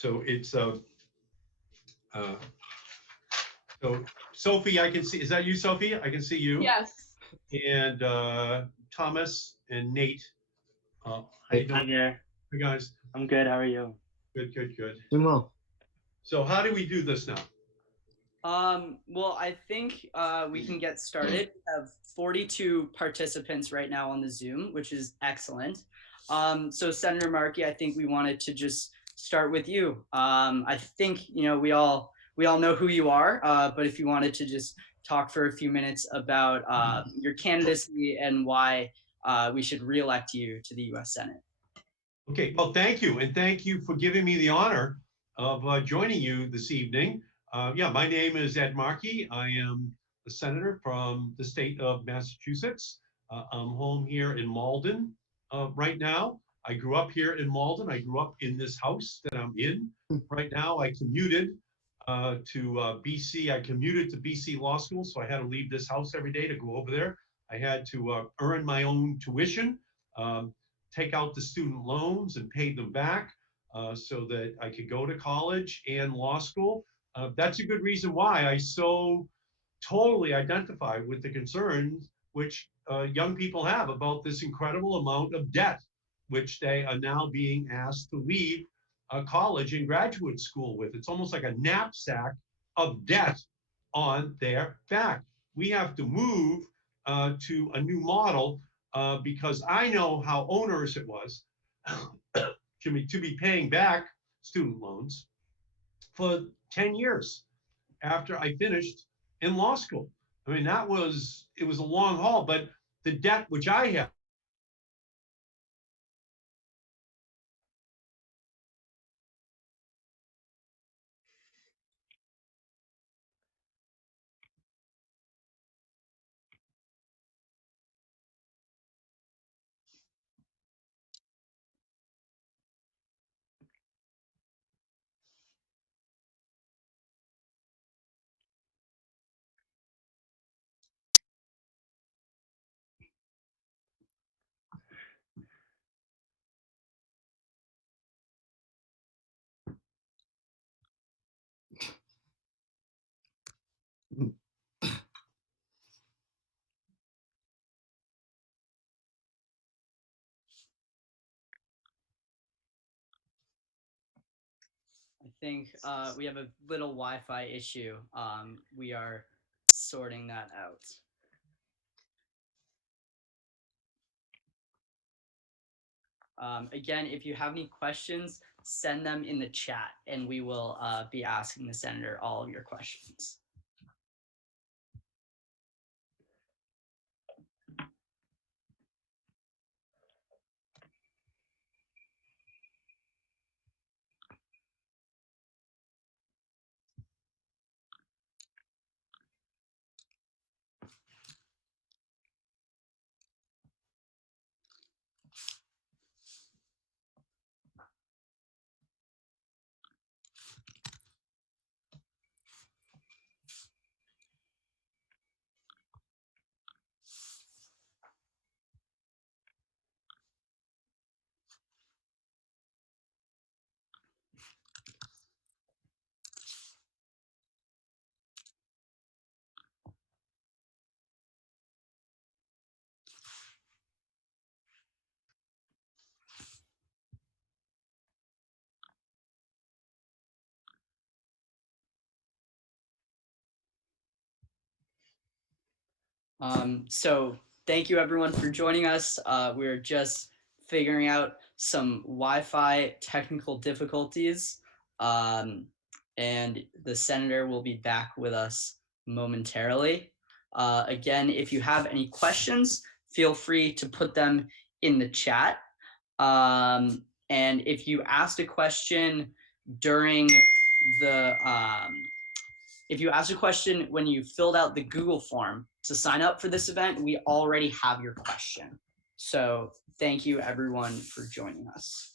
So it's uh, so Sophie, I can see. Is that you, Sophie? I can see you. Yes. And Thomas and Nate. How you Hey, doing, I'm here. you guys? I'm good. How are you? Good, good, good. Doing well. So how do we do this now? Well, I think we can get started. We have 42 participants right now on the Zoom, which is excellent. So Senator Markey, I think we wanted to just start with you. I think, you know, we all know who you are, but if you wanted to just talk for a few minutes about your candidacy and why we should reelect you to the U.S. Senate. Okay, well, thank you. And thank you for giving me the honor of joining you this evening. Yeah, my name is Ed Markey. I am a senator from the state of Massachusetts. I'm home here in Malden right now. I grew up here in Malden. I grew up in this house that I'm in right now. I commuted to BC. I commuted to BC Law School, so I had to leave this house every day to go over there. I had to earn my own tuition. Take out the student loans and pay them back so that I could go to college and law school. That's a good reason why I so totally identify with the concerns which young people have about this incredible amount of debt, which they are now being asked to leave college and graduate school with. It's almost like a knapsack of debt on their back. We have to move to a new model because I know how onerous it was to be paying back student loans for 10 years after I finished in law school. I mean, it was a long haul, but the debt which I have I think we have a little Wi-Fi issue. We are sorting that out. Again, if you have any questions, send them in the chat and we will be asking the senator all of your questions. So thank you everyone for joining us. We're just figuring out some Wi-Fi technical difficulties, and the senator will be back with us momentarily. Again, if you have any questions, feel free to put them in the chat. And if you asked a question during the if you asked a question when you filled out the Google form to sign up for this event, we already have your question. So thank you everyone for joining us.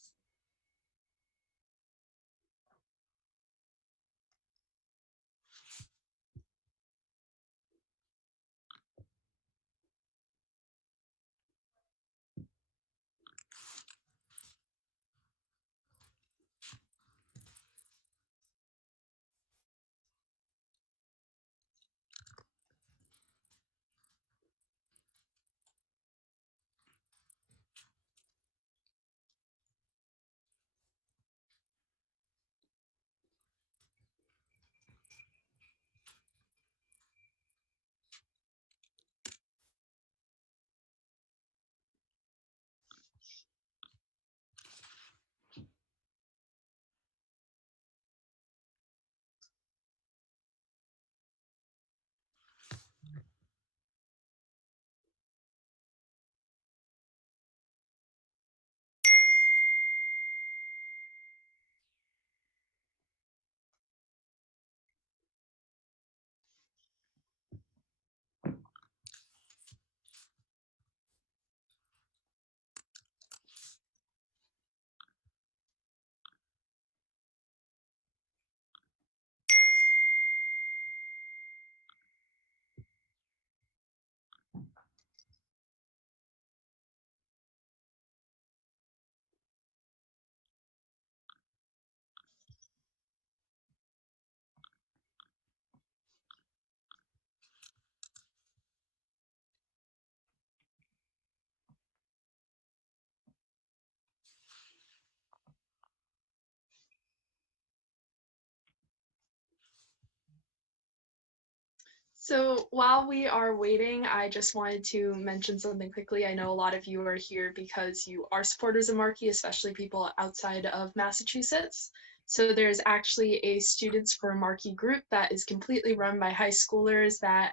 So while we are waiting, I just wanted to mention something quickly. I know a lot of you are here because you are supporters of Markey, especially people outside of Massachusetts. So there's actually a Students for Markey group that is completely run by high schoolers that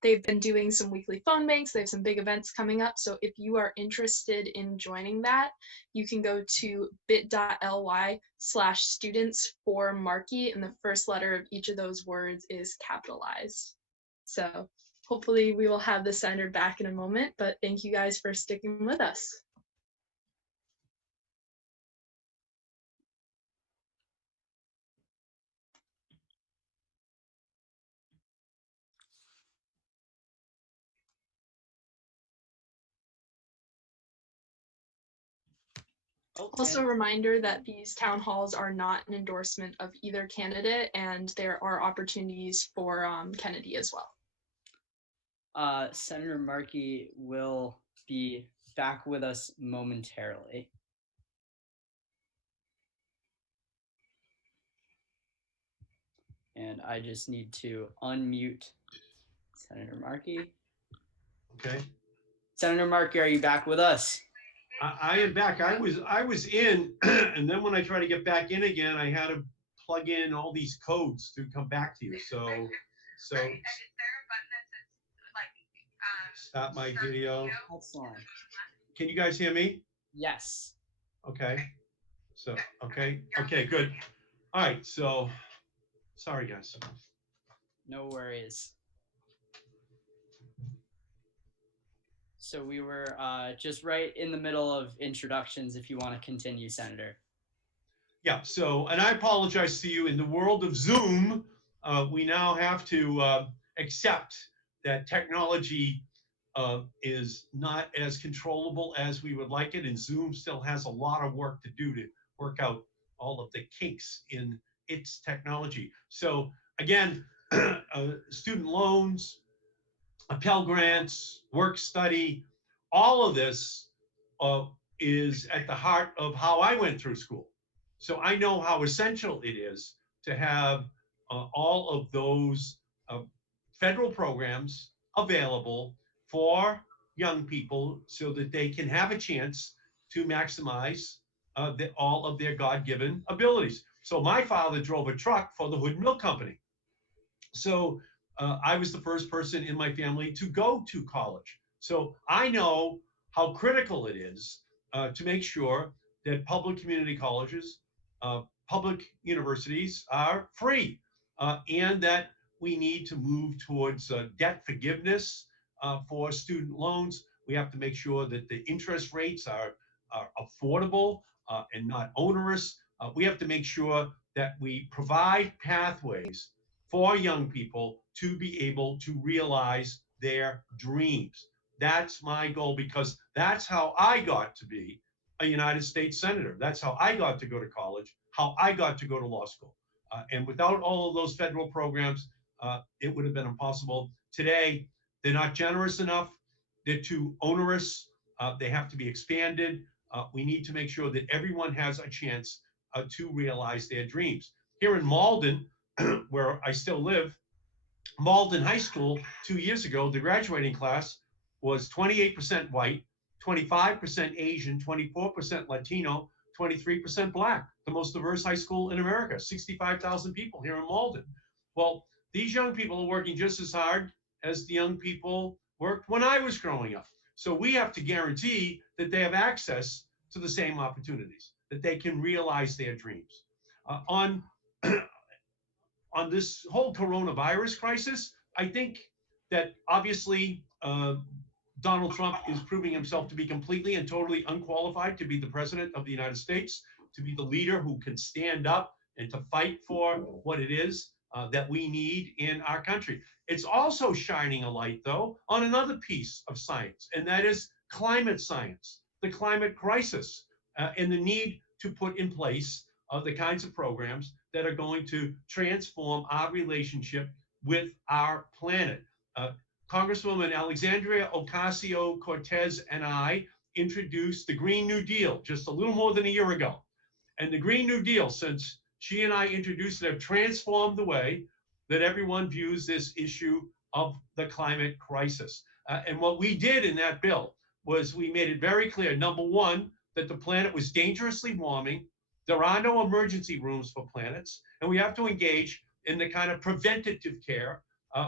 they've been doing some weekly phone banks. They have some big events coming up. So if you are interested in joining that, you can go to bit.ly/students for Markey, and the first letter of each of those words is capitalized. So hopefully we will have the senator back in a moment, but thank you guys for sticking with us. Oh, Also, a reminder that these town halls are not an endorsement of either candidate, and there are opportunities for Kennedy as well. Senator Markey will be back with us momentarily. And I just need to unmute Senator Markey. Okay. Senator Markey, are you back with us? I am back. I was in, and then when I try to get back in again, I had to plug in all these codes to come back to you. So stop my video. Excellent. Can you guys hear me? Yes. Okay. So okay, good. All right. So sorry, guys. No worries. So we were just right in the middle of introductions if you want to continue, Senator. Yeah, so, and I apologize to you, in the world of Zoom, we now have to accept that technology is not as controllable as we would like it, and Zoom still has a lot of work to do to work out all of the kinks in its technology. So again, student loans, Pell Grants, work study, all of this uh, is at the heart of how I went through school. So I know how essential it is to have all of those uh, federal programs available for young people so that they can have a chance to maximize all of their God-given abilities. So my father drove a truck for the Hood Mill Company. So I was the first person in my family to go to college. So I know how critical it is to make sure that public community colleges, public universities are free, and that we need to move towards debt forgiveness for student loans. We have to make sure that the interest rates are affordable and not onerous. We have to make sure that we provide pathways for young people to be able to realize their dreams. That's my goal, because that's how I got to be a United States Senator. That's how I got to go to college, how I got to go to law school. And without all of those federal programs, it would have been impossible. Today, they're not generous enough. They're too onerous. They have to be expanded. We need to make sure that everyone has a chance to realize their dreams. Here in Malden, where I still live, Malden High School 2 years ago, the graduating class was 28% white, 25% Asian, 24% Latino, 23% Black, the most diverse high school in America, 65,000 people here in Malden. Well, these young people are working just as hard as the young people worked when I was growing up. So we have to guarantee that they have access to the same opportunities, that they can realize their dreams. On on this whole coronavirus crisis, I think that obviously Donald Trump is proving himself to be completely and totally unqualified to be the president of the United States, to be the leader who can stand up and to fight for what it is that we need in our country. It's also shining a light, though, on another piece of science, and that is climate science, the climate crisis, and the need to put in place the kinds of programs that are going to transform our relationship with our planet. Congresswoman Alexandria Ocasio-Cortez and I introduced the Green New Deal just a little more than a year ago. And the Green New Deal, since she and I introduced it, have transformed the way that everyone views this issue of the climate crisis. And what we did in that bill was we made it very clear, number one, that the planet was dangerously warming. There are no emergency rooms for planets, and we have to engage in the kind of preventative care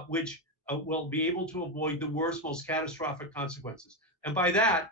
which will be able to avoid the worst, most catastrophic consequences. And by that,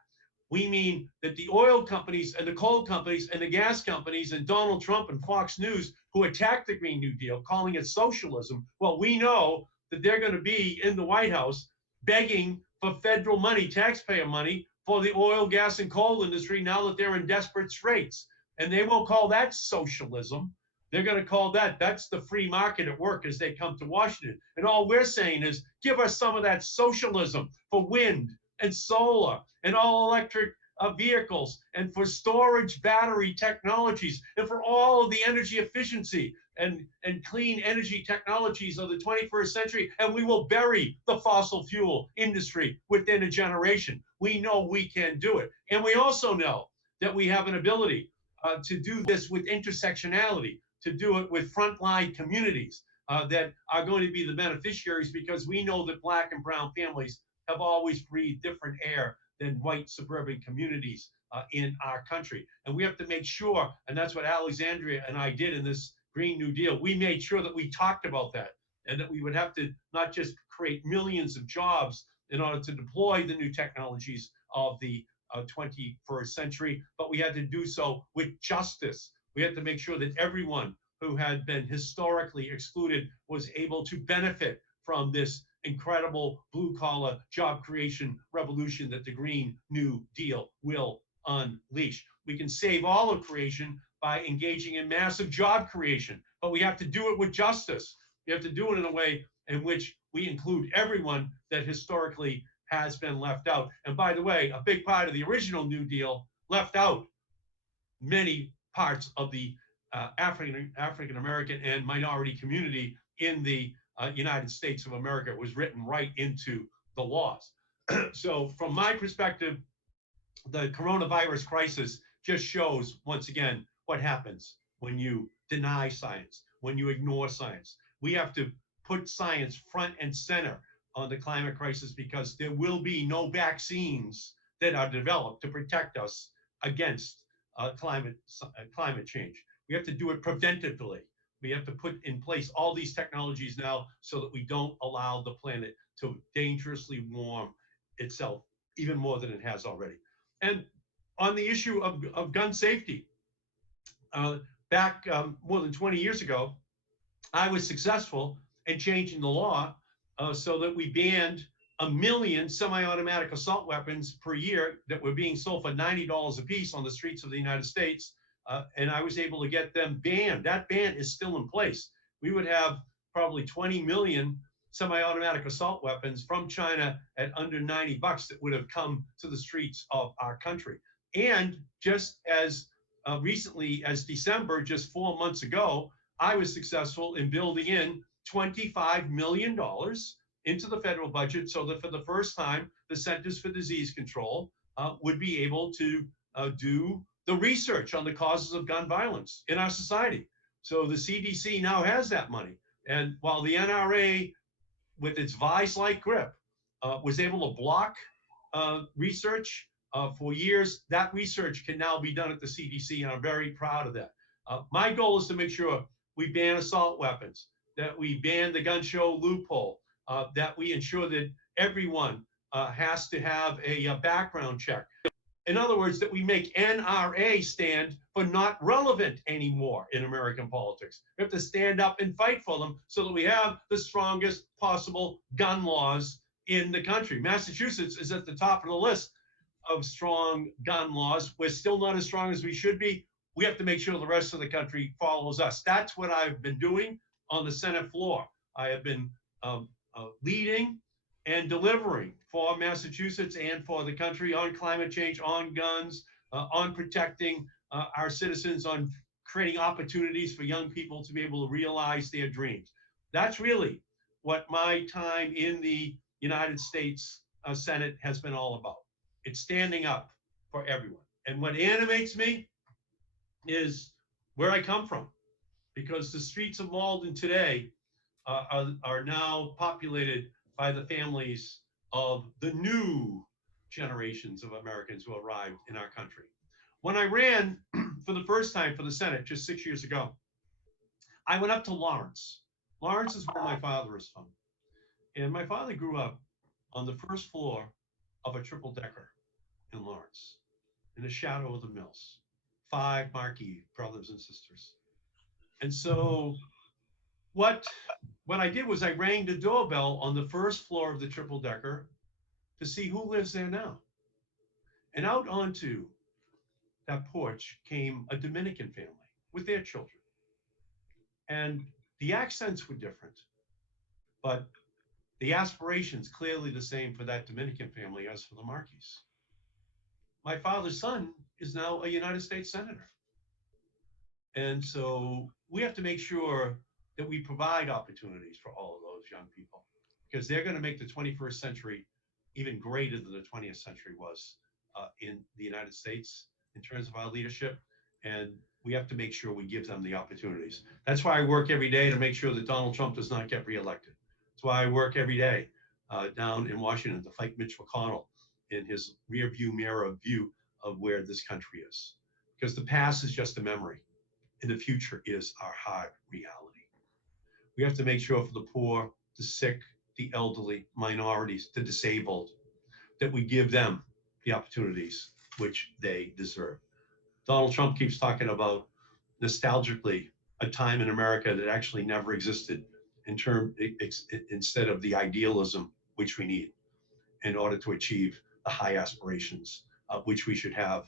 we mean that the oil companies and the coal companies and the gas companies and Donald Trump and Fox News, who attacked the Green New Deal, calling it socialism, well, we know that they're going to be in the White House begging for federal money, taxpayer money, for the oil, gas, and coal industry now that they're in desperate straits. And they won't call that socialism. They're going to call that's the free market at work as they come to Washington. And all we're saying is give us some of that socialism for wind and solar and all electric vehicles and for storage battery technologies and for all of the energy efficiency and clean energy technologies of the 21st century. And we will bury the fossil fuel industry within a generation. We know we can do it. And we also know that we have an ability to do this with intersectionality, to do it with frontline communities that are going to be the beneficiaries, because we know that Black and brown families have always breathed different air than white suburban communities in our country. And we have to make sure, and that's what Alexandria and I did in this Green New Deal, we made sure that we talked about that, and that we would have to not just create millions of jobs in order to deploy the new technologies of the 21st century, but we had to do so with justice. We had to make sure that everyone who had been historically excluded was able to benefit from this incredible blue-collar job creation revolution that the Green New Deal will unleash. We can save all of creation by engaging in massive job creation, but we have to do it with justice. We have to do it in a way in which we include everyone that historically has been left out. And by the way, a big part of the original New Deal left out many parts of the African American and minority community in the United States of America. It was written right into the laws. So from my perspective, the coronavirus crisis just shows once again what happens when you deny science, when you ignore science. We have to put science front and center on the climate crisis, because there will be no vaccines that are developed to protect us against climate change. We have to do it preventatively. We have to put in place all these technologies now so that we don't allow the planet to dangerously warm itself even more than it has already. And on the issue of gun safety, back more than 20 years ago, I was successful in changing the law so that we banned 1 million semi-automatic assault weapons per year that were being sold for $90 a piece on the streets of the United States. And I was able to get them banned. That ban is still in place. We would have probably 20 million semi-automatic assault weapons from China at under $90 that would have come to the streets of our country. And just as recently as December, just 4 months ago, I was successful in building in $25 million into the federal budget so that for the first time, the Centers for Disease Control would be able to do the research on the causes of gun violence in our society. So the CDC now has that money. And while the NRA, with its vise-like grip, was able to block research for years, that research can now be done at the CDC, and I'm very proud of that. My goal is to make sure we ban assault weapons, that we ban the gun show loophole, that we ensure that everyone has to have a background check. In other words, that we make NRA stand for not relevant anymore in American politics. We have to stand up and fight for them so that we have the strongest possible gun laws in the country. Massachusetts is at the top of the list of strong gun laws. We're still not as strong as we should be. We have to make sure the rest of the country follows us. That's what I've been doing on the Senate floor. I have been leading and delivering for Massachusetts and for the country on climate change, on guns, on protecting our citizens, on creating opportunities for young people to be able to realize their dreams. That's really what my time in the United States Senate has been all about. It's standing up for everyone. And what animates me is where I come from, because the streets of Malden today are now populated by the families of the new generations of Americans who arrived in our country. When I ran for the first time for the Senate just 6 years ago, I went up to Lawrence. Lawrence is where my father is from. And my father grew up on the first floor of a triple decker in Lawrence, in the shadow of the mills. 5 Markey brothers and sisters. And so what I did was I rang the doorbell on the first floor of the triple decker to see who lives there now. And out onto that porch came a Dominican family with their children. And the accents were different, but the aspirations clearly the same for that Dominican family as for the Markeys. My father's son is now a United States Senator. And so we have to make sure that we provide opportunities for all of those young people, because they're going to make the 21st century even greater than the 20th century was in the United States in terms of our leadership. And we have to make sure we give them the opportunities. That's why I work every day to make sure that Donald Trump does not get reelected. That's why I work every day down in Washington to fight Mitch McConnell in his rear view mirror view of where this country is. Because the past is just a memory and the future is our hard reality. We have to make sure for the poor, the sick, the elderly, minorities, the disabled, that we give them the opportunities which they deserve. Donald Trump keeps talking about nostalgically a time in America that actually never existed instead of the idealism which we need in order to achieve the high aspirations which we should have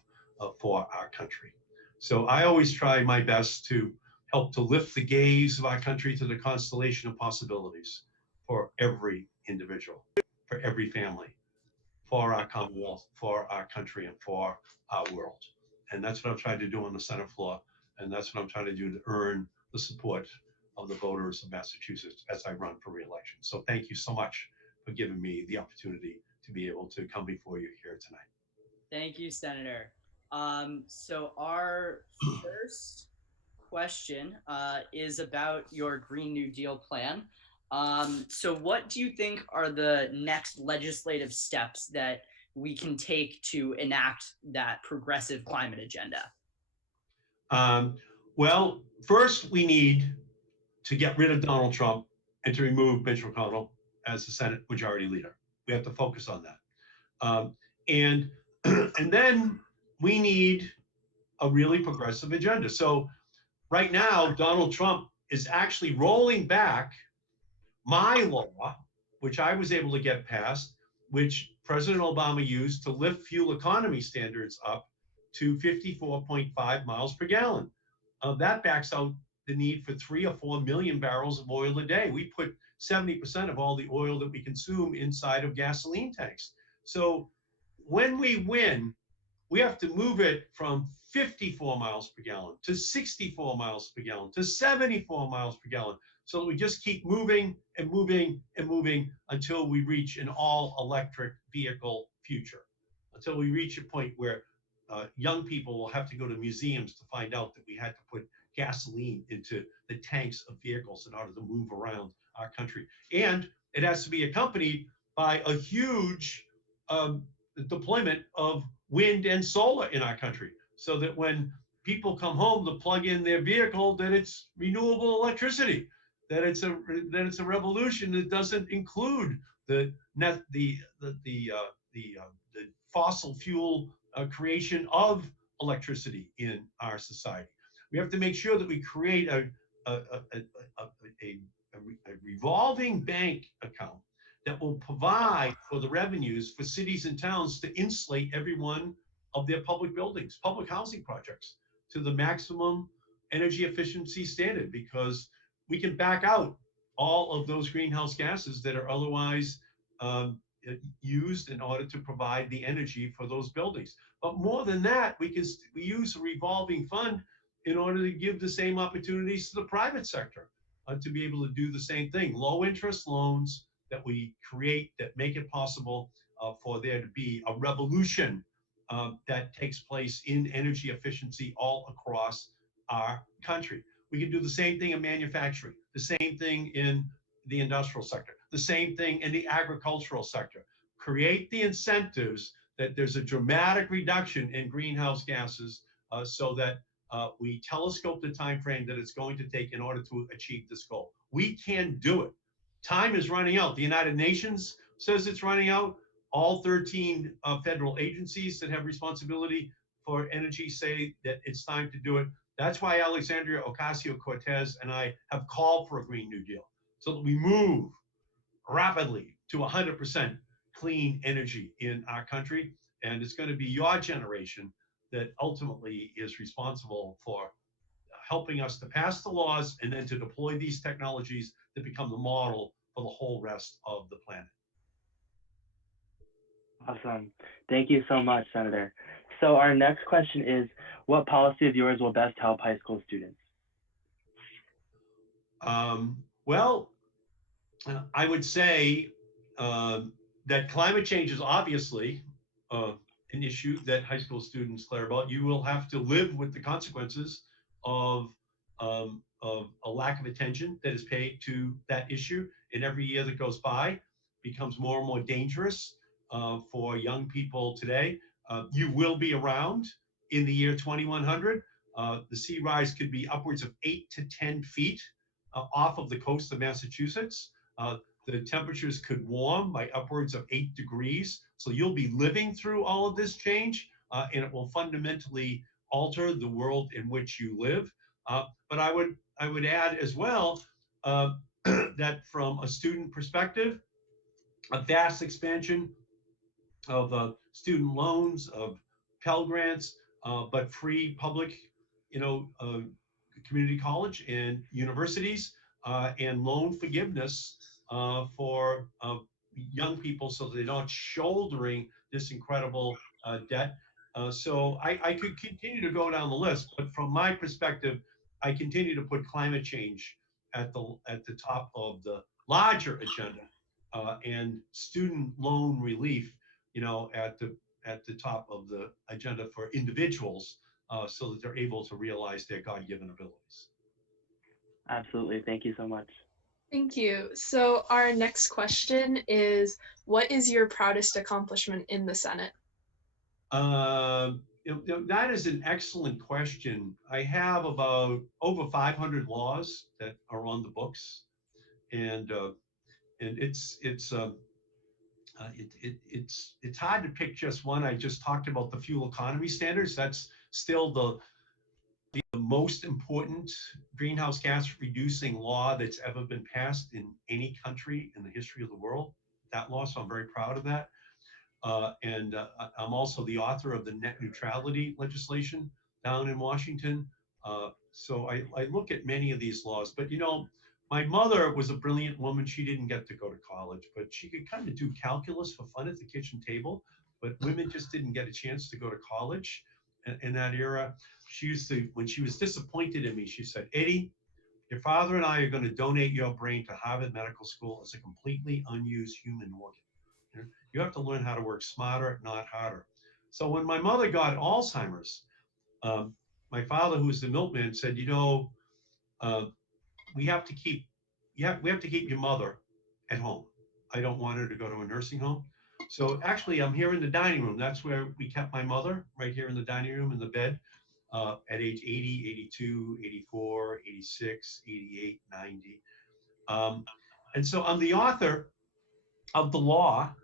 for our country. So I always try my best to help to lift the gaze of our country to the constellation of possibilities for every individual, for every family, for our Commonwealth, for our country, and for our world. And that's what I'm trying to do on the Senate floor. And that's what I'm trying to do to earn the support of the voters of Massachusetts as I run for reelection. So thank you so much for giving me the opportunity to be able to come before you here tonight. Thank you, Senator. So our first question is about your Green New Deal plan. So what do you think are the next legislative steps that we can take to enact that progressive climate agenda? Well, first we need to get rid of Donald Trump and to remove Mitch McConnell as the Senate Majority Leader. We have to focus on that. And then we need a really progressive agenda. So right now, Donald Trump is actually rolling back my law, which I was able to get passed, which President Obama used to lift fuel economy standards up to 54.5 miles per gallon. That backs out the need for 3 or 4 million barrels of oil a day. We put 70% of all the oil that we consume inside of gasoline tanks. So when we win, we have to move it from 54 miles per gallon to 64 miles per gallon to 74 miles per gallon. So that we just keep moving and moving and moving until we reach an all electric vehicle future, until we reach a point where young people will have to go to museums to find out that we had to put gasoline into the tanks of vehicles in order to move around our country. And it has to be accompanied by a huge deployment of wind and solar in our country, so that when people come home to plug in their vehicle, that it's renewable electricity, that it's a revolution that doesn't include the fossil fuel creation of electricity in our society. We have to make sure that we create a revolving bank account that will provide for the revenues for cities and towns to insulate every one of their public buildings, public housing projects, to the maximum energy efficiency standard, because we can back out all of those greenhouse gases that are otherwise used in order to provide the energy for those buildings. But more than that, we use a revolving fund in order to give the same opportunities to the private sector to be able to do the same thing. Low interest loans that we create that make it possible for there to be a revolution that takes place in energy efficiency all across our country. We can do the same thing in manufacturing, the same thing in the industrial sector. The same thing in the agricultural sector. Create the incentives that there's a dramatic reduction in greenhouse gases so that we telescope the time frame that it's going to take in order to achieve this goal. We can do it. Time is running out. The United Nations says it's running out. All 13 federal agencies that have responsibility for energy say that it's time to do it. That's why Alexandria Ocasio-Cortez and I have called for a Green New Deal, so that we move rapidly to 100% clean energy in our country. And it's going to be your generation that ultimately is responsible for helping us to pass the laws and then to deploy these technologies that become the model for the whole rest of the planet. Awesome. Thank you so much, Senator. So our next question is, what policy of yours will best help high school students? Well, I would say that climate change is obviously an issue that high school students care about. You will have to live with the consequences of a lack of attention that is paid to that issue. And every year that goes by becomes more and more dangerous for young people today. You will be around in the year 2100. The sea rise could be upwards of 8 to 10 feet off of the coast of Massachusetts. The temperatures could warm by upwards of 8 degrees. So you'll be living through all of this change, and it will fundamentally alter the world in which you live. But I would add as well that from a student perspective, a vast expansion of student loans, of Pell Grants, but free public, community college and universities, and loan forgiveness for young people so they're not shouldering this incredible debt. So I could continue to go down the list, but from my perspective, I continue to put climate change at the top of the larger agenda, and student loan relief, at the top of the agenda for individuals, so that they're able to realize their God-given abilities. Absolutely. Thank you so much. Thank you. So our next question is, what is your proudest accomplishment in the Senate? That is an excellent question. I have about over 500 laws that are on the books, and it's hard to pick just one. I just talked about the fuel economy standards. That's still the most important greenhouse gas reducing law that's ever been passed in any country in the history of the world. That law, so I'm very proud of that. And I'm also the author of the net neutrality legislation down in Washington. So I look at many of these laws, but my mother was a brilliant woman. She didn't get to go to college, but she could kind of do calculus for fun at the kitchen table. But women just didn't get a chance to go to college in that era. She used to, when she was disappointed in me, she said, "Eddie, your father and I are going to donate your brain to Harvard Medical School as a completely unused human organ. You have to learn how to work smarter, not harder." So when my mother got Alzheimer's, my father, who was the milkman, said, we have to keep your mother at home. I don't want her to go to a nursing home. So actually, I'm here in the dining room. That's where we kept my mother, right here in the dining room in the bed, at age 80, 82, 84, 86, 88, 90. And so I'm the author of the law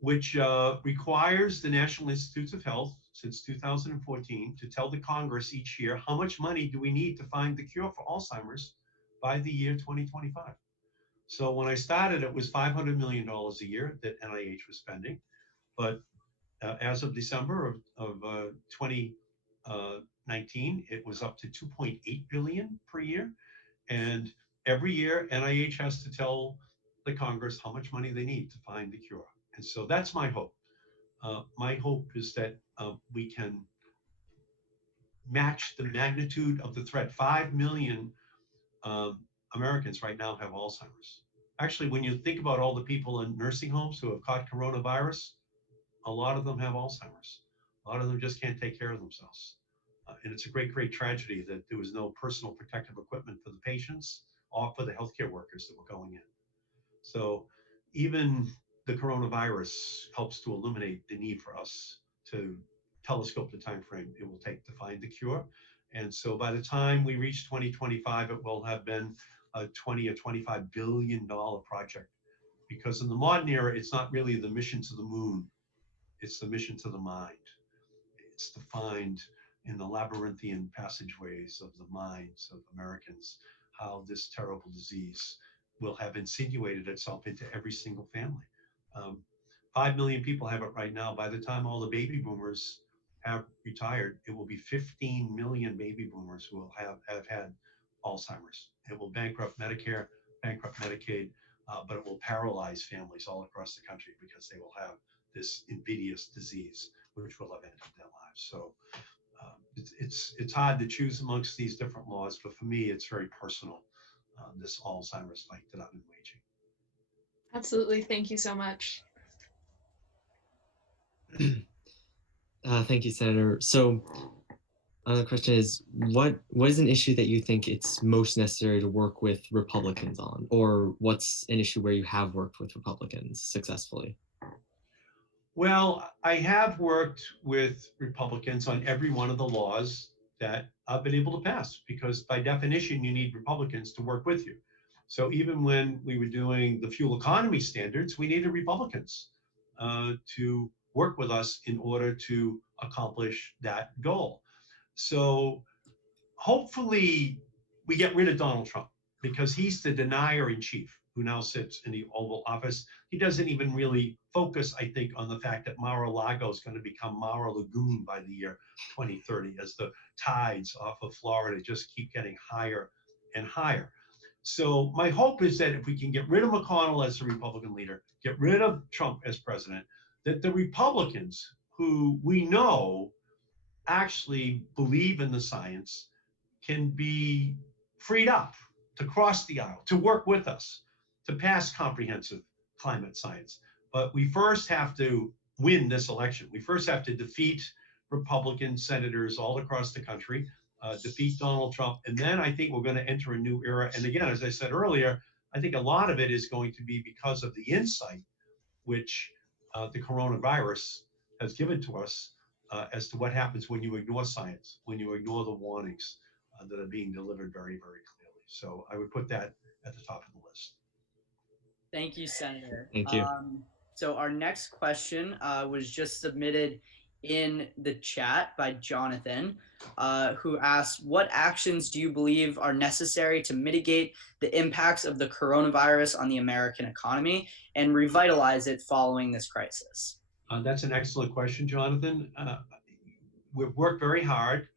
which requires the National Institutes of Health since 2014 to tell the Congress each year how much money do we need to find the cure for Alzheimer's by the year 2025. So when I started, it was $500 million a year that NIH was spending. But as of December of 2019, it was up to 2.8 billion per year. And every year, NIH has to tell the Congress how much money they need to find the cure. And so that's my hope. My hope is that we can match the magnitude of the threat. 5 million Americans right now have Alzheimer's. Actually, when you think about all the people in nursing homes who have caught coronavirus, a lot of them have Alzheimer's. A lot of them just can't take care of themselves. And it's a great, great tragedy that there was no personal protective equipment for the patients or for the healthcare workers that were going in. So even the coronavirus helps to illuminate the need for us to telescope the time frame it will take to find the cure. And so by the time we reach 2025, it will have been a 20 or $25 billion project. Because in the modern era, it's not really the mission to the moon, it's the mission to the mind. It's to find in the labyrinthian passageways of the minds of Americans how this terrible disease will have insinuated itself into every single family. Um, 5 million people have it right now. By the time all the baby boomers have retired, it will be 15 million baby boomers who will have had Alzheimer's. It will bankrupt Medicare, bankrupt Medicaid, but it will paralyze families all across the country because they will have this invidious disease which will have ended their lives. So it's hard to choose amongst these different laws, but for me, it's very personal. This Alzheimer's fight that I've been waging. Absolutely. Thank you so much. Thank you, Senator. So the question is, what is an issue that you think it's most necessary to work with Republicans on, or what's an issue where you have worked with Republicans successfully? Well, I have worked with Republicans on every one of the laws that I've been able to pass, because by definition, you need Republicans to work with you. So even when we were doing the fuel economy standards, we needed Republicans to work with us in order to accomplish that goal. So hopefully we get rid of Donald Trump, because he's the denier in chief who now sits in the Oval Office. He doesn't even really focus, I think, on the fact that Mar-a-Lago is going to become Mar-a-Lagoon by the year 2030 as the tides off of Florida just keep getting higher and higher. So my hope is that if we can get rid of McConnell as the Republican leader, get rid of Trump as president, that the Republicans who we know actually believe in the science can be freed up to cross the aisle, to work with us, to pass comprehensive climate science. But we first have to win this election. We first have to defeat Republican senators all across the country, defeat Donald Trump, and then I think we're going to enter a new era. And again, as I said earlier, I think a lot of it is going to be because of the insight which the coronavirus has given to us as to what happens when you ignore science, when you ignore the warnings that are being delivered very, very clearly. So I would put that at the top of the list. Thank you, Senator. Thank you. So our next question was just submitted in the chat by Jonathan, who asked, what actions do you believe are necessary to mitigate the impacts of the coronavirus on the American economy and revitalize it following this crisis? That's an excellent question, Jonathan. We've worked very hard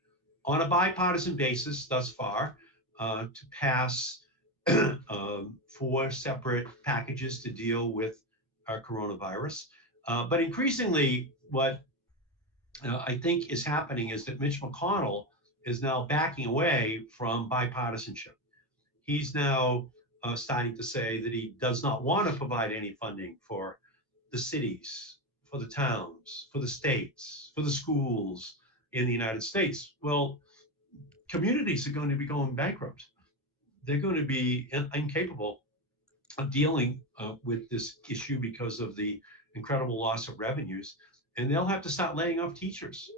on a bipartisan basis thus far to pass 4 separate packages to deal with our coronavirus. But increasingly, what I think is happening is that Mitch McConnell is now backing away from bipartisanship. He's now starting to say that he does not want to provide any funding for the cities, for the towns, for the states, for the schools in the United States. Well, communities are going to be going bankrupt. They're going to be incapable of dealing with this issue because of the incredible loss of revenues. And they'll have to start laying off teachers.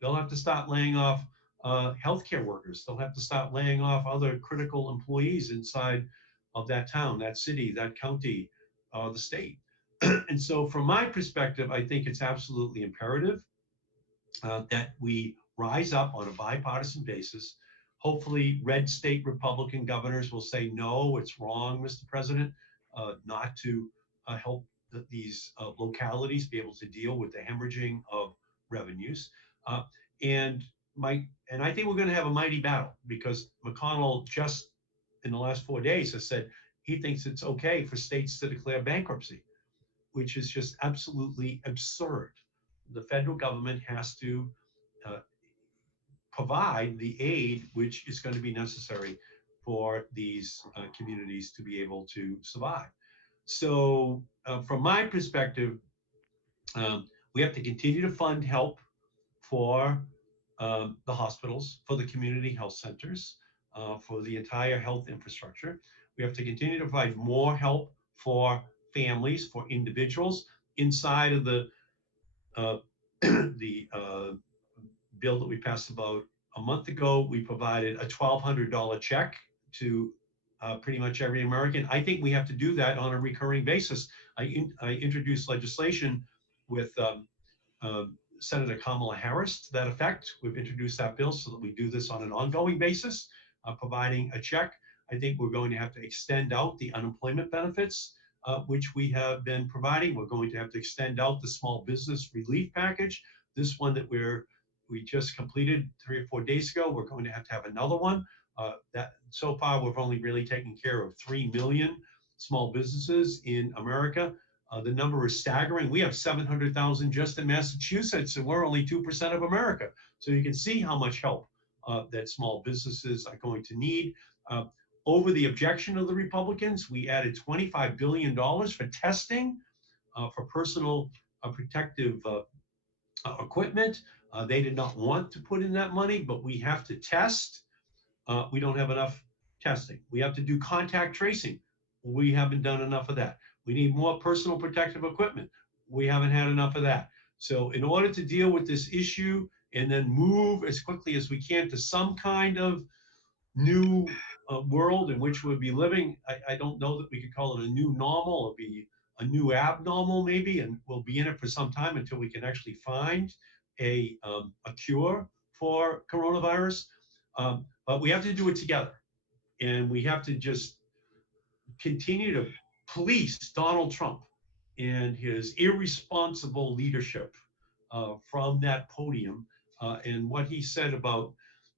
They'll have to start laying off healthcare workers. They'll have to start laying off other critical employees inside of that town, that city, that county, the state. And so from my perspective, I think it's absolutely imperative that we rise up on a bipartisan basis. Hopefully, red state Republican governors will say, no, it's wrong, Mr. President, not to help these localities be able to deal with the hemorrhaging of revenues. And I think we're going to have a mighty battle, because McConnell just in the last 4 days has said he thinks it's okay for states to declare bankruptcy, which is just absolutely absurd. The federal government has to provide the aid which is going to be necessary for these communities to be able to survive. So from my perspective, we have to continue to fund help for the hospitals, for the community health centers, for the entire health infrastructure. We have to continue to provide more help for families, for individuals. Inside of the uh, the bill that we passed about a month ago, we provided a $1,200 check to pretty much every American. I think we have to do that on a recurring basis. I introduced legislation with Senator Kamala Harris to that effect. We've introduced that bill so that we do this on an ongoing basis, providing a check. I think we're going to have to extend out the unemployment benefits, which we have been providing. We're going to have to extend out the small business relief package. This one that we just completed 3 or 4 days ago, we're going to have another one. That so far we've only really taken care of 3 million small businesses in America. The number is staggering. We have 700,000 just in Massachusetts, and we're only 2% of America. So you can see how much help that small businesses are going to need. Over the objection of the Republicans, we added $25 billion for testing, for personal protective equipment. They did not want to put in that money, but we have to test. We don't have enough testing. We have to do contact tracing. We haven't done enough of that. We need more personal protective equipment. We haven't had enough of that. So in order to deal with this issue and then move as quickly as we can to some kind of new world in which we'll be living, I don't know that we could call it a new normal. It'll be a new abnormal maybe, and we'll be in it for some time until we can actually find a cure for coronavirus. But we have to do it together. And we have to just continue to police Donald Trump and his irresponsible leadership from that podium, and what he said about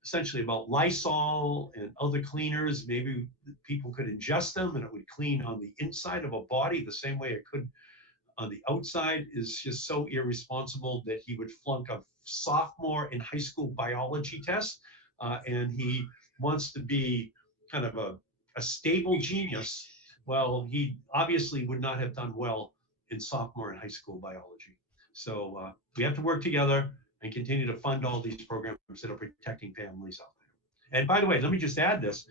essentially about Lysol and other cleaners. Maybe people could ingest them and it would clean on the inside of a body the same way it could on the outside, is just so irresponsible that he would flunk a sophomore in high school biology test. And he wants to be kind of a stable genius. Well, he obviously would not have done well in sophomore and high school biology. So we have to work together and continue to fund all these programs that are protecting families out there. And by the way, let me just add this.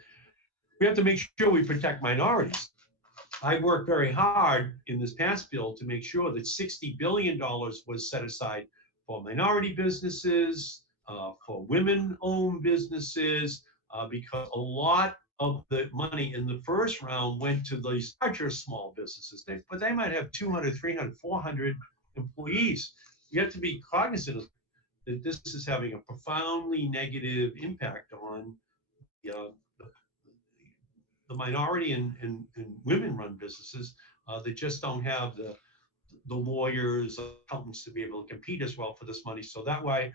We have to make sure we protect minorities. I worked very hard in this past bill to make sure that $60 billion was set aside for minority businesses, for women-owned businesses, because a lot of the money in the first round went to these larger small businesses. But they might have 200, 300, 400 employees. You have to be cognizant of that this is having a profoundly negative impact on the minority and women-run businesses that just don't have the lawyers, accountants to be able to compete as well for this money. So that way,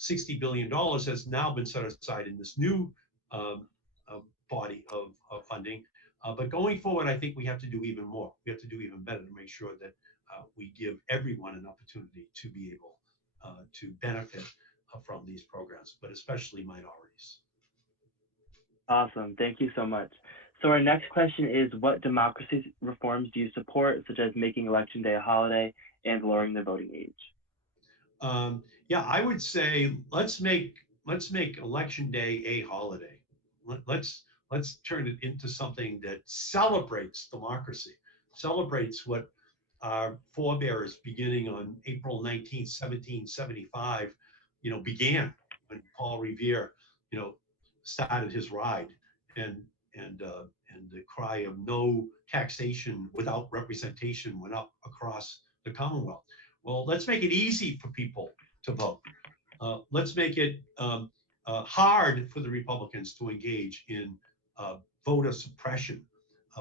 $60 billion has now been set aside in this new body of funding. But going forward, I think we have to do even more. We have to do even better to make sure that we give everyone an opportunity to be able to benefit from these programs, but especially minorities. Awesome. Thank you so much. So our next question is, what democracy reforms do you support, such as making Election Day a holiday and lowering the voting age? Yeah, I would say let's make Election Day a holiday. Let's turn it into something that celebrates democracy, celebrates what our forebears beginning on April 19th, 1775, began when Paul Revere, started his ride, and the cry of no taxation without representation went up across the Commonwealth. Well, let's make it easy for people to vote. Let's make it hard for the Republicans to engage in voter suppression,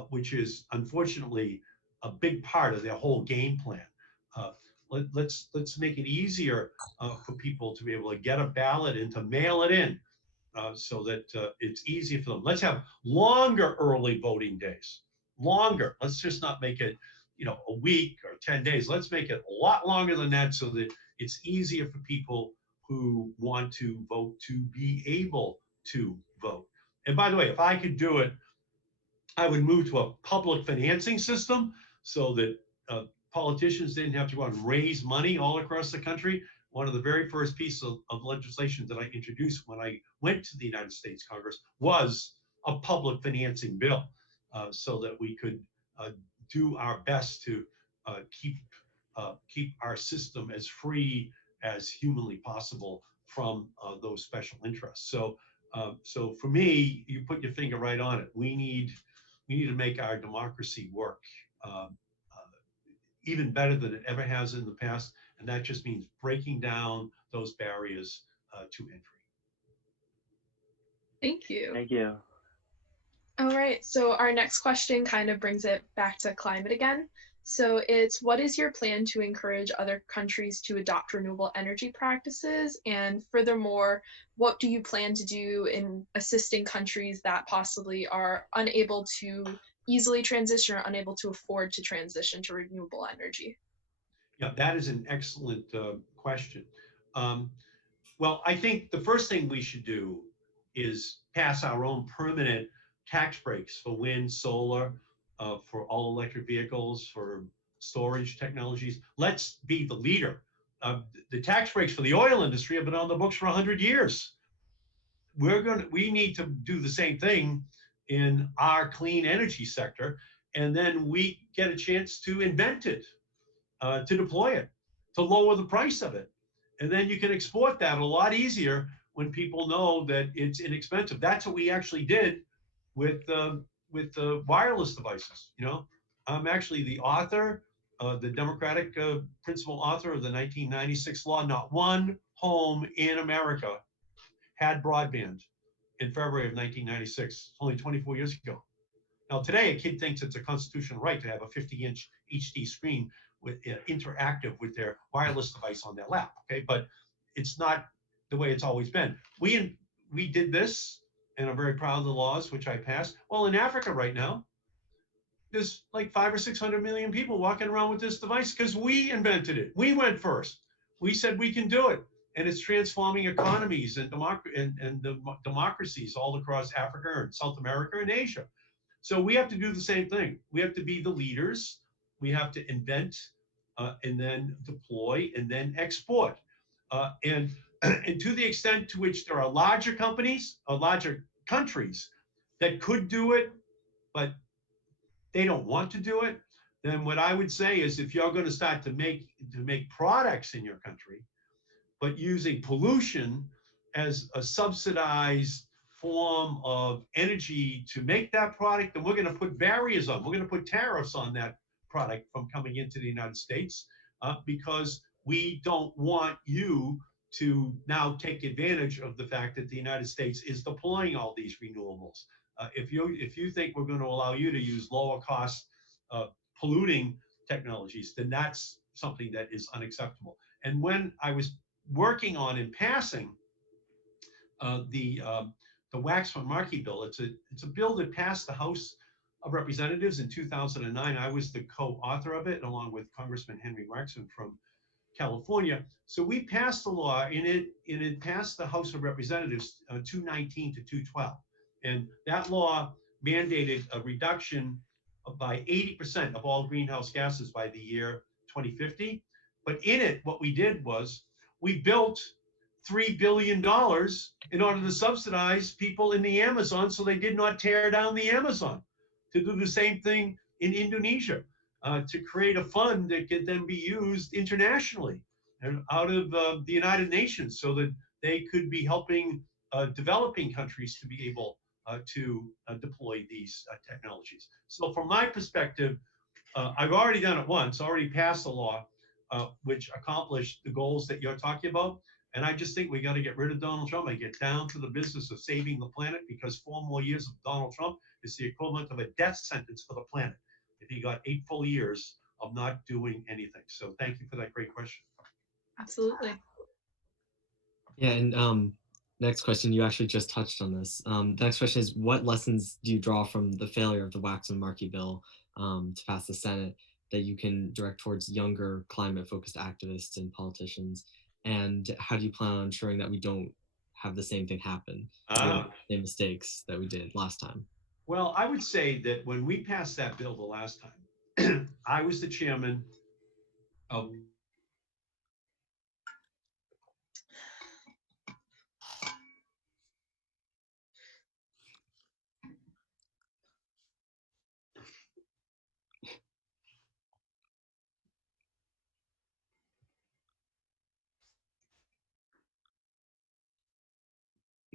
which is unfortunately a big part of their whole game plan. Let's make it easier for people to be able to get a ballot and to mail it in, so that it's easy for them. Let's have longer early voting days. Longer. Let's just not make it, a week or 10 days. Let's make it a lot longer than that so that it's easier for people who want to vote to be able to vote. And by the way, if I could do it, I would move to a public financing system so that politicians didn't have to go out and raise money all across the country. One of the very first pieces of legislation that I introduced when I went to the United States Congress was a public financing bill, so that we could do our best to keep our system as free as humanly possible from those special interests. So for me, you put your finger right on it. We need to make our democracy work even better than it ever has in the past, and that just means breaking down those barriers to entry. Thank you. Thank you. All right, so our next question kind of brings it back to climate again. So it's, what is your plan to encourage other countries to adopt renewable energy practices? And furthermore, what do you plan to do in assisting countries that possibly are unable to easily transition or unable to afford to transition to renewable energy? Yeah, that is an excellent question. Well, I think the first thing we should do is pass our own permanent tax breaks for wind, solar, for all electric vehicles, for storage technologies. Let's be the leader. The tax breaks for the oil industry have been on the books for 100 years. We need to do the same thing in our clean energy sector, and then we get a chance to invent it, to deploy it, to lower the price of it. And then you can export that a lot easier when people know that it's inexpensive. That's what we actually did with the wireless devices. You know, I'm actually the author, the Democratic principal author of the 1996 law. Not one home in America had broadband in February of 1996, only 24 years ago. Now, today, a kid thinks it's a constitutional right to have a 50-inch HD screen with interactive with their wireless device on their lap. Okay, but it's not the way it's always been. We did this, and I'm very proud of the laws which I passed. Well, in Africa right now, there's like 500 or 600 million people walking around with this device because we invented it. We went first. We said we can do it, and it's transforming economies and democracies all across Africa and South America and Asia. So we have to do the same thing. We have to be the leaders. We have to invent and then deploy and then export. And to the extent to which there are larger companies or larger countries that could do it, but they don't want to do it, then what I would say is, if you're going to start to make products in your country, but using pollution as a subsidized form of energy to make that product, then we're going to put barriers on. We're going to put tariffs on that product from coming into the United States because we don't want you to now take advantage of the fact that the United States is deploying all these renewables. If you think we're going to allow you to use lower cost polluting technologies, then that's something that is unacceptable. And when I was working on and passing the Waxman-Markey bill, it's a bill that passed the House of Representatives in 2009. I was the co-author of it, along with Congressman Henry Waxman from California. So we passed the law, and it passed the House of Representatives 219 to 212, and that law mandated a reduction by 80% of all greenhouse gases by the year 2050. But in it, what we did was we built $3 billion in order to subsidize people in the Amazon so they did not tear down the Amazon. To do the same thing in Indonesia, to create a fund that could then be used internationally and out of the United Nations so that they could be helping developing countries to be able to deploy these technologies. So from my perspective, I've already done it once, already passed a law which accomplished the goals that you're talking about. And I just think we got to get rid of Donald Trump and get down to the business of saving the planet, because 4 more years of Donald Trump is the equivalent of a death sentence for the planet if he got 8 full years of not doing anything. So thank you for that great question. Absolutely. Yeah, and next question, you actually just touched on this. The next question is, what lessons do you draw from the failure of the Waxman-Markey bill to pass the Senate that you can direct towards younger climate-focused activists and politicians? And how do you plan on ensuring that we don't have the same thing happen, the same mistakes that we did last time? Well, I would say that when we passed that bill the last time, I was the chairman of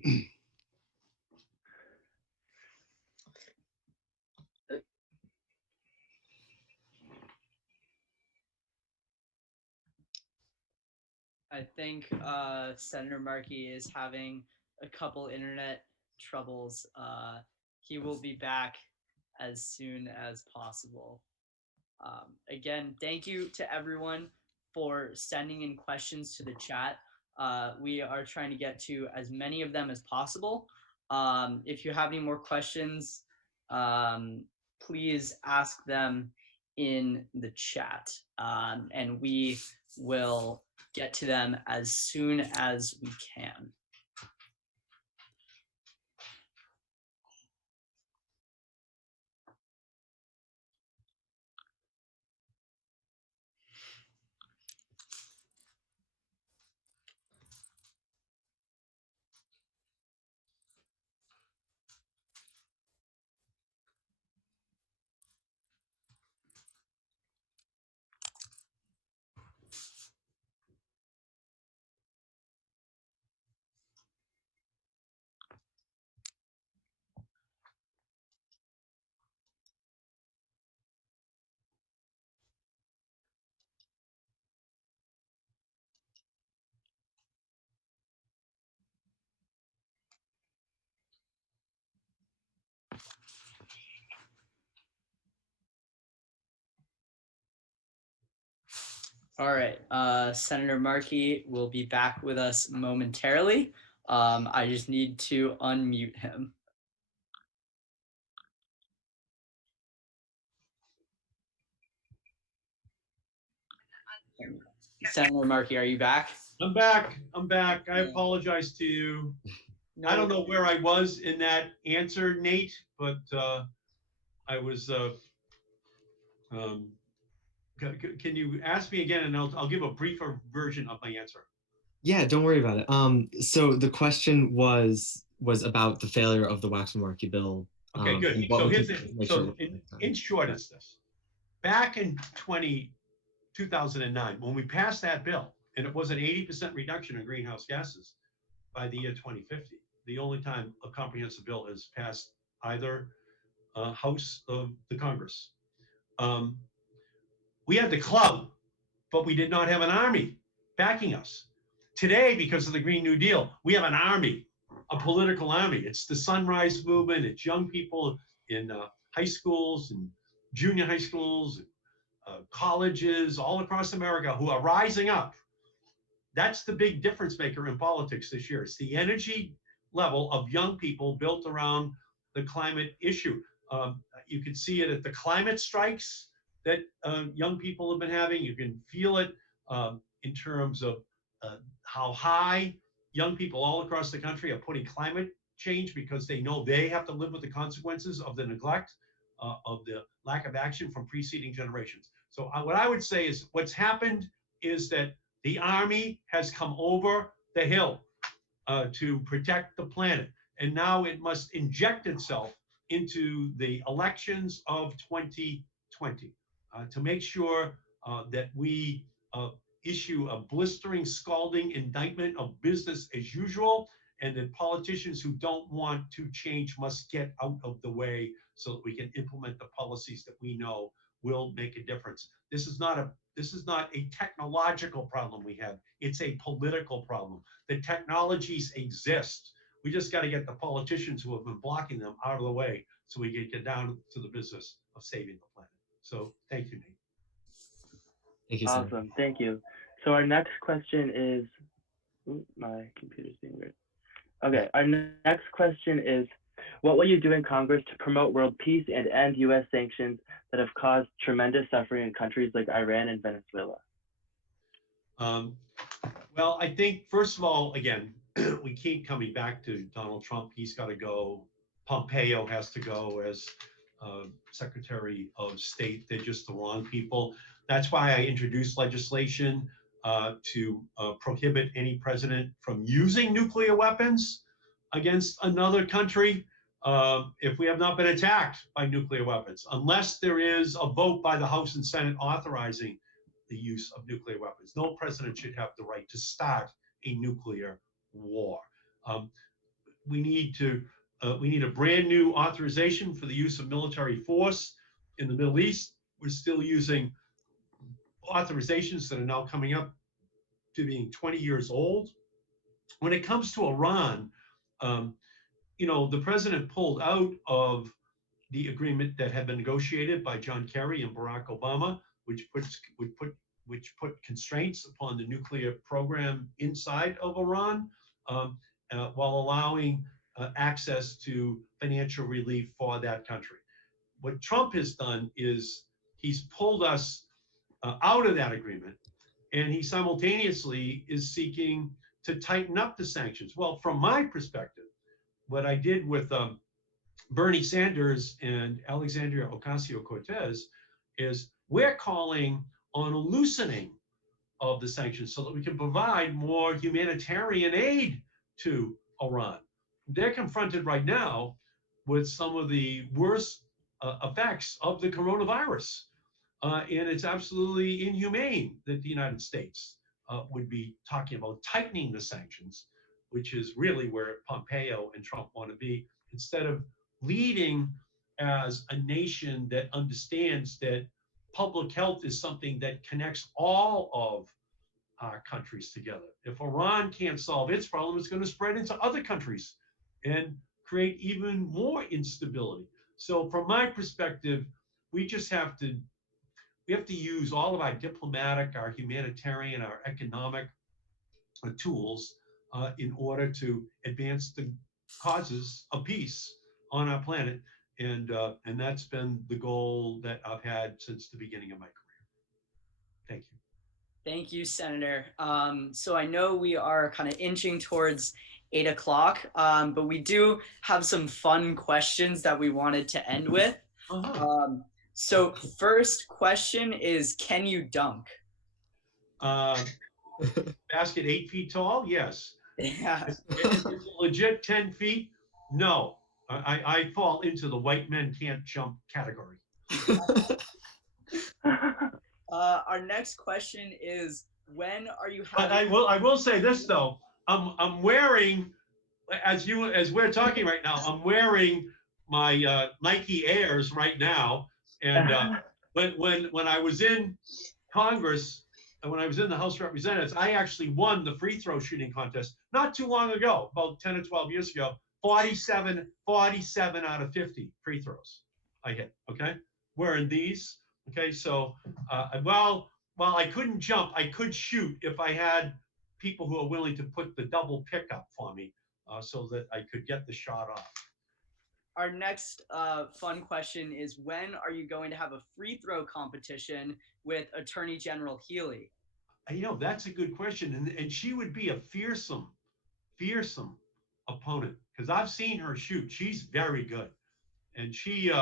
I think Senator Markey is having a couple internet troubles. He will be back as soon as possible. Again, thank you to everyone for sending in questions to the chat. We are trying to get to as many of them as possible. If you have any more questions, please ask them in the chat, and we will get to them as soon as we can. All right, Senator Markey will be back with us momentarily. I just need to unmute him. Senator Markey, are you back? I'm back. I'm back. I apologize to you. No, I don't know where I was in that answer, Nate, but I was. Can you ask me again, and I'll give a briefer version of my answer. Yeah, don't worry about it. So the question was about the failure of the Waxman-Markey bill. Okay, good. And what So we here's can it. do to make So sure in short, it's this. Back in 2009, when we passed that bill, and it was an 80% reduction in greenhouse gases by the year 2050, the only time a comprehensive bill has passed either House of the Congress. We had the club, but we did not have an army backing us. Today, because of the Green New Deal, we have an army, a political army. It's the Sunrise Movement. It's young people in high schools and junior high schools, colleges all across America who are rising up. That's the big difference maker in politics this year. It's the energy level of young people built around the climate issue. You can see it at the climate strikes that young people have been having. You can feel it in terms of how high young people all across the country are putting climate change because they know they have to live with the consequences of the neglect, of the lack of action from preceding generations. So what I would say is what's happened is that the Army has come over the hill to protect the planet. And now it must inject itself into the elections of 2020 to make sure that we issue a blistering, scalding indictment of business as usual, and that politicians who don't want to change must get out of the way so that we can implement the policies that we know will make a difference. This is not a technological problem we have. It's a political problem. The technologies exist. We just got to get the politicians who have been blocking them out of the way so we can get down to the business of saving the planet. So thank you, Nate. Thank you, Awesome. Senator. Thank you. So our next question is, my computer's being weird. Okay, our next question is, what will you do in Congress to promote world peace and end U.S. sanctions that have caused tremendous suffering in countries like Iran and Venezuela? Well, I think, first of all, again, we keep coming back to Donald Trump. He's got to go. Pompeo has to go as Secretary of State. They're just the wrong people. That's why I introduced legislation to prohibit any president from using nuclear weapons against another country if we have not been attacked by nuclear weapons, unless there is a vote by the House and Senate authorizing the use of nuclear weapons. No president should have the right to start a nuclear war. we need a brand new authorization for the use of military force in the Middle East. We're still using authorizations that are now coming up to being 20 years old. When it comes to Iran, the president pulled out of the agreement that had been negotiated by John Kerry and Barack Obama, which put constraints upon the nuclear program inside of Iran, while allowing access to financial relief for that country. What Trump has done is he's pulled us out of that agreement, and he simultaneously is seeking to tighten up the sanctions. Well, from my perspective, what I did with Bernie Sanders and Alexandria Ocasio-Cortez is we're calling on a loosening of the sanctions so that we can provide more humanitarian aid to Iran. They're confronted right now with some of the worst effects of the coronavirus. And it's absolutely inhumane that the United States would be talking about tightening the sanctions, which is really where Pompeo and Trump want to be, instead of leading as a nation that understands that public health is something that connects all of our countries together. If Iran can't solve its problem, it's going to spread into other countries and create even more instability. So from my perspective, we just have to use all of our diplomatic, our humanitarian, our economic tools in order to advance the causes of peace on our planet. And that's been the goal that I've had since the beginning of my career. Thank you. Thank you, Senator. So I know we are kind of inching towards 8 o'clock, but we do have some fun questions that we wanted to end with. So first question is, can you dunk? Basket 8 feet tall? Yes. Yeah. If it's a legit 10 feet? No. I fall into the white men can't jump category. Our next question is, when are you having... But I will say this though. I'm wearing, as we're talking right now, I'm wearing my Nike Airs right now. And when I was in Congress, and when I was in the House of Representatives, I actually won the free throw shooting contest not too long ago, about 10 or 12 years ago. 47 out of 50 free throws I hit. Okay, wearing these. Okay, so while I couldn't jump, I could shoot if I had people who are willing to put the double pickup for me, so that I could get the shot off. Our next fun question is, when are you going to have a free throw competition with Attorney General Healy? That's a good question, and she would be a fearsome opponent, because I've seen her shoot. She's very good, and she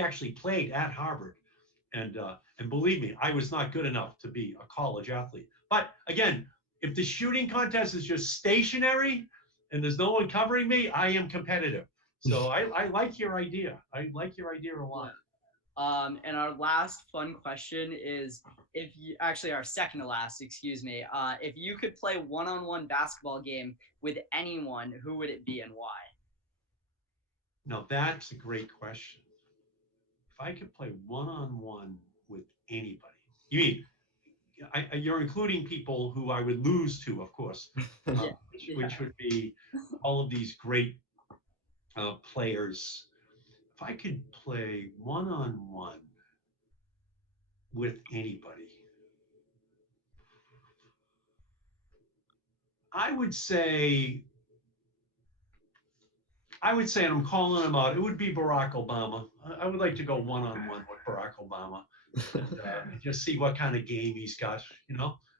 actually played at Harvard, and believe me, I was not good enough to be a college athlete. But again, if the shooting contest is just stationary and there's no one covering me, I am competitive. So I like your idea. I like your idea a lot. And our last fun question is, our second to last, excuse me, if you could play one-on-one basketball game with anyone, who would it be and why? Now that's a great question. If I could play one-on-one with anybody, you mean you're including people who I would lose to, of course, which would be all of these great players. If I could play one-on-one with anybody, I would say, and I'm calling him out, it would be Barack Obama. I would like to go one-on-one with Barack Obama and just see what kind of game he's got,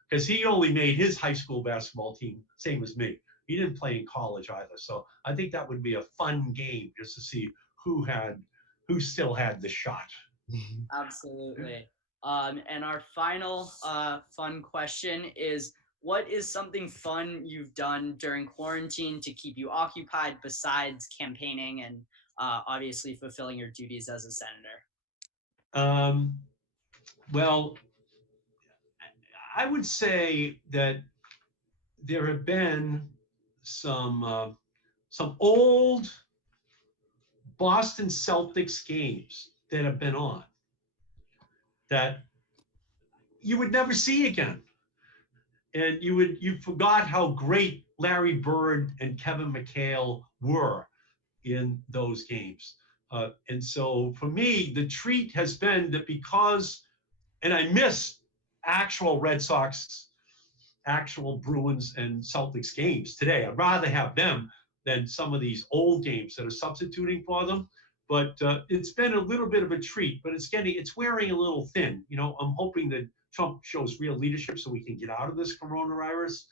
because he only made his high school basketball team, same as me. He didn't play in college either. So I think that would be a fun game, just to see who still had the shot. Absolutely. And our final fun question is, what is something fun you've done during quarantine to keep you occupied besides campaigning and obviously fulfilling your duties as a senator? Well, I would say that there have been some some old Boston Celtics games that have been on that you would never see again. And you forgot how great Larry Bird and Kevin McHale were in those games. And so for me, the treat has been that because, and I miss actual Red Sox, actual Bruins and Celtics games today. I'd rather have them than some of these old games that are substituting for them. But it's been a little bit of a treat, but it's wearing a little thin. You know, I'm hoping that Trump shows real leadership so we can get out of this coronavirus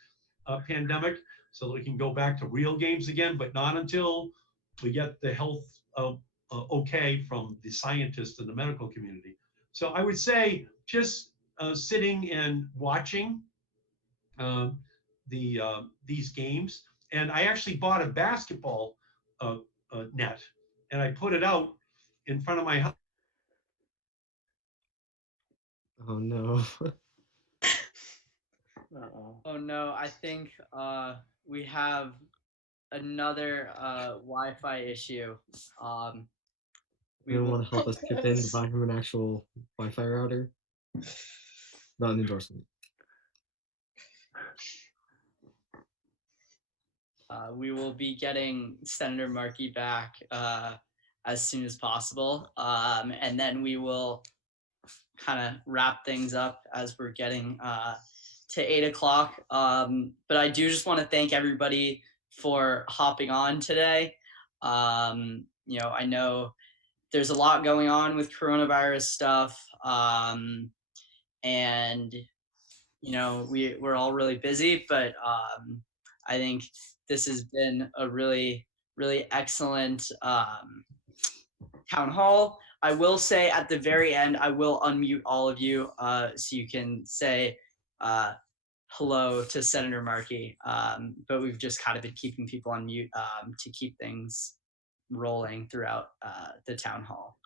pandemic, so that we can go back to real games again, but not until we get the health okay from the scientists and the medical community. So I would say just sitting and watching these games. And I actually bought a basketball net, and I put it out in front of my house. Oh no. Uh-oh. Oh no, I think we have another Wi-Fi issue. We Anyone will. want to help us chip in to buy him an actual Wi-Fi router? Not an endorsement. We will be getting Senator Markey back as soon as possible, and then we will kind of wrap things up as we're getting to 8 o'clock. But I do just want to thank everybody for hopping on today. You know, I know there's a lot going on with coronavirus stuff, and you know we're all really busy, but I think this has been a really excellent town hall. I will say at the very end, I will unmute all of you so you can say hello to Senator Markey. But we've just kind of been keeping people on mute to keep things rolling throughout the town hall.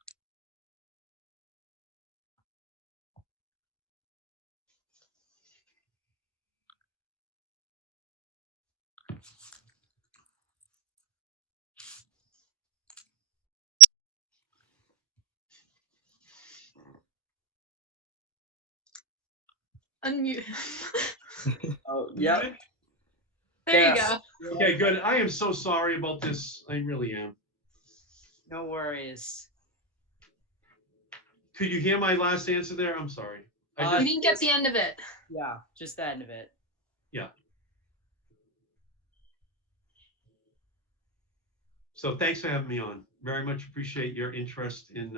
Unmute. Oh, yep. There you Yes. go. Okay, good. I am so sorry about this. I really am. No worries. Could you hear my last answer there? I'm sorry. We didn't get the end of it. Yeah, just the end of it. Yeah. So thanks for having me on. Very much appreciate your interest in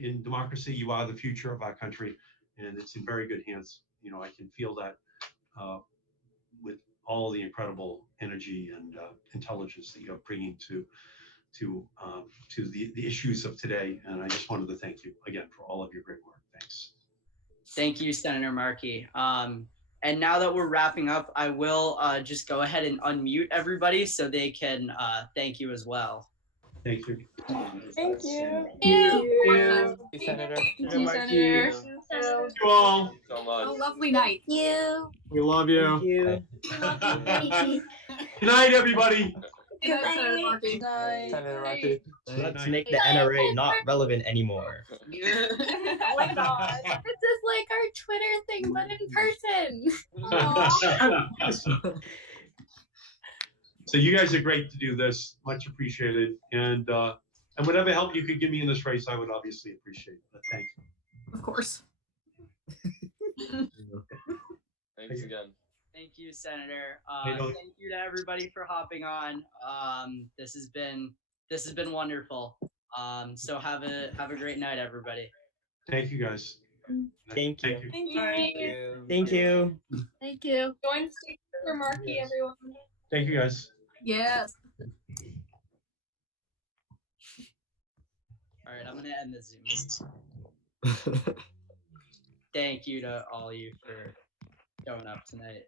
in democracy. You are the future of our country, and it's in very good hands. You know, I can feel that with all the incredible energy and intelligence that you're bringing to the issues of today. And I just wanted to thank you again for all of your great work. Thanks. Thank you, Senator Markey. And now that we're wrapping up, I will just go ahead and unmute everybody so they can thank you as well. Thank you. Thank you. Thank you. Thank you, Senator. Thank you, Senator. Thank you all. So much. A lovely night. You. We love you. You. Good night, everybody. Good night, Senator Markey. Senator Markey. Let's make the NRA not relevant anymore. Oh my god. This is like our Twitter thing, but in person. So you guys are great to do this. Much appreciated. And whatever help you could give me in this race, I would obviously appreciate. But thank you. Of course. Thanks again. Thank you, Senator. Hey, Doug. Thank you to everybody for hopping on. This has been wonderful. So have a great night, everybody. Thank you, guys. Thank you. Thank Thank you. you. Thank you. Thank you. Join Senator Markey, everyone. Thank you, guys. Yes. All right, I'm gonna end the Zoom. Thank you to all of you for showing up tonight.